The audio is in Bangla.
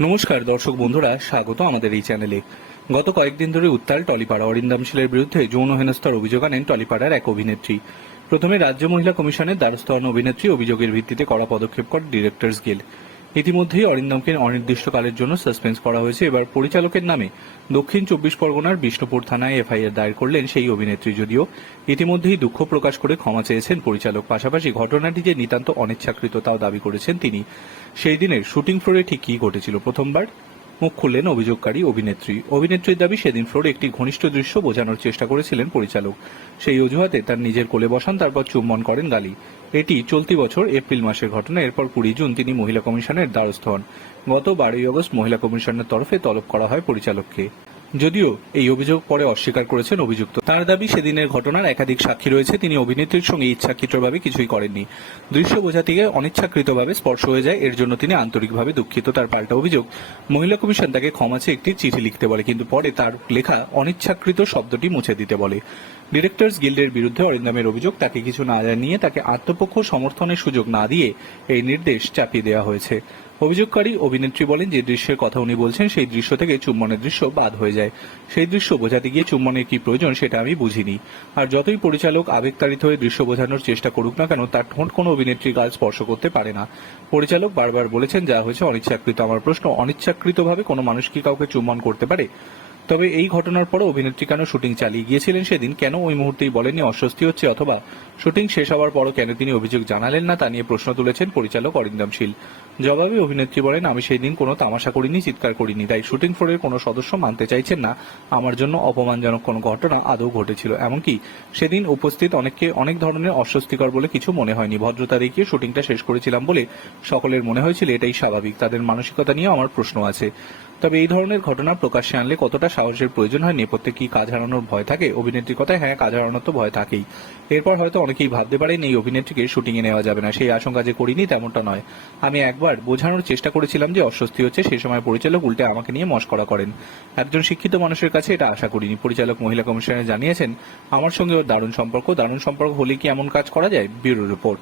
নমস্কার দর্শক বন্ধুরা, স্বাগত আমাদের এই চ্যানেলে। গত কয়েকদিন ধরে উত্তাল টলিপাড়া অরিন্দম শীলের বিরুদ্ধে যৌন হেনস্থার অভিযোগ আনেন টলিপাড়ার এক অভিনেত্রী। প্রথমে রাজ্য মহিলা কমিশনের দ্বারস্থ অভিনেত্রী, অভিযোগের ভিত্তিতে কড়া পদক্ষেপ করে ডিরেক্টর্স গিল্ড ইতিমধ্যেই অরিন্দমকে অনির্দিষ্টকালের জন্য সাসপেন্স করা হয়েছে। এবার পরিচালকের নামে দক্ষিণ চব্বিশ পরগনার বিষ্ণুপুর থানায় এফআইআর দায়ের করলেন সেই অভিনেত্রী যদিও ইতিমধ্যেই দুঃখ প্রকাশ করে ক্ষমা চেয়েছেন পরিচালক। পাশাপাশি ঘটনাটি যে নিতান্ত অনিচ্ছাকৃত তাও দাবি করেছেন তিনি, সেই দিনের শুটিং ফ্লোরে ঠিক কী ঘটেছিল প্রথমবার? মুখ খুললেন অভিযোগকারী অভিনেত্রী। অভিনেত্রীর দাবি, সেদিন ফ্লোরে একটি ঘনিষ্ঠ দৃশ্য বোঝানোর চেষ্টা করেছিলেন পরিচালক। সেই অজুহাতে তার নিজের কোলে বসান, তারপর চুম্বন করেন গালি। এটি চলতি বছর এপ্রিল মাসের ঘটনা। এরপর কুড়ি জুন তিনি মহিলা কমিশনের দ্বারস্থ হন। গত বারোই অগস্ট মহিলা কমিশনের তরফে তলব করা হয় পরিচালককে। যদিও এই অভিযোগ পরে অস্বীকার করেছেন অভিযুক্ত। তার দাবি, সেদিনের ঘটনার একাধিক সাক্ষী রয়েছে। তিনি অভিনেত্রীর সঙ্গে ইচ্ছাকৃতভাবে কিছুই করেননি। দৃশ্য বোঝাতে গিয়ে অনিচ্ছাকৃতভাবে স্পর্শ হয়ে যায়। এর জন্য তিনি আন্তরিকভাবে দুঃখিত। তার পাল্টা অভিযোগ, মহিলা কমিশন তাকে ক্ষমা চেয়ে একটি চিঠি লিখতে বলে, কিন্তু পরে তার লেখা অনিচ্ছাকৃত শব্দটি মুছে দিতে বলে। ডিরেক্টর্স গিল্ডের বিরুদ্ধে অরিন্দমের অভিযোগ, তাকে কিছু না জানিয়ে তাকে আত্মপক্ষ সমর্থনের সুযোগ না দিয়ে এই নির্দেশ চাপিয়ে দেওয়া হয়েছে। অভিযোগকারী অভিনেত্রী বলেন, যে দৃশ্যের কথা উনি বলছেন, সেই দৃশ্য থেকে চুম্বনের দৃশ্য বাদ হয়ে যায়। সেই দৃশ্য বোঝাতে গিয়ে চুম্বনের কি প্রয়োজন সেটা আমি বুঝিনি। আর যতই পরিচালক আবেগতাড়িত হয়ে দৃশ্য বোঝানোর চেষ্টা করুক না কেন, তার ঠোঁট কোনো অভিনেত্রী গাল স্পর্শ করতে পারে না। পরিচালক বারবার বলেছেন, যা হয়েছে অনিচ্ছাকৃত। আমার প্রশ্ন, অনিচ্ছাকৃতভাবে কোনো মানুষ কি কাউকে চুম্বন করতে পারে? তবে এই ঘটনার পরও অভিনেত্রী কেন শুটিং চালিয়ে গিয়েছিলেন সেদিন, কেন ওই মুহূর্তেই বলেননি, অস্বস্তি হচ্ছে অথবা শুটিং শেষ হওয়ার পরও কেন তিনি অভিযোগ জানালেন না, তা নিয়ে প্রশ্ন তুলেছেন পরিচালক অরিন্দম শীল। জবাবে অভিনেত্রী বলেন, আমি সেই দিন কোনো তামাশা করিনি, চিৎকার করিনি। তাই শুটিং ফ্লোরের কোনো সদস্য মানতে চাইছেন না। আমার জন্য অপমানজনক কোনো ঘটনা আদৌ ঘটেছিল। এমনকি সেদিন উপস্থিত অনেককে অনেক ধরনের অস্বস্তিকর বলে কিছু মনে হয়নি। ভদ্রতা দেখিয়ে শুটিংটা শেষ করেছিলাম বলে সকলের মনে হয়েছিল, এটাই স্বাভাবিক। তাদের মানসিকতা নিয়ে আমার প্রশ্ন আছে। তবে এই ধরনের ঘটনা প্রকাশ্যে আনলে কতটা সাহসের প্রয়োজন হয়? নেপথ্যে কি কাজ হারানোর ভয় থাকে? অভিনেত্রীর কথায় হ্যাঁ কাজ হারানোর তো ভয় থাকেই। এরপর হয়তো অনেকেই ভাবতে পারেন, এই অভিনেত্রীকে শুটিং এ নেওয়া যাবে না। সেই আশঙ্কা যে করিনি, তেমনটা নয়। আমি একবার বোঝানোর চেষ্টা করেছিলাম যে অস্বস্তি হচ্ছে, সে সময় পরিচালক উল্টে আমাকে নিয়ে মস্করা করেন। একজন শিক্ষিত মানুষের কাছে এটা আশা করিনি। পরিচালক মহিলা কমিশনার জানিয়েছেন, আমার সঙ্গে ওর দারুণ সম্পর্ক। দারুণ সম্পর্ক হলে কি এমন কাজ করা যায়? Bureau report.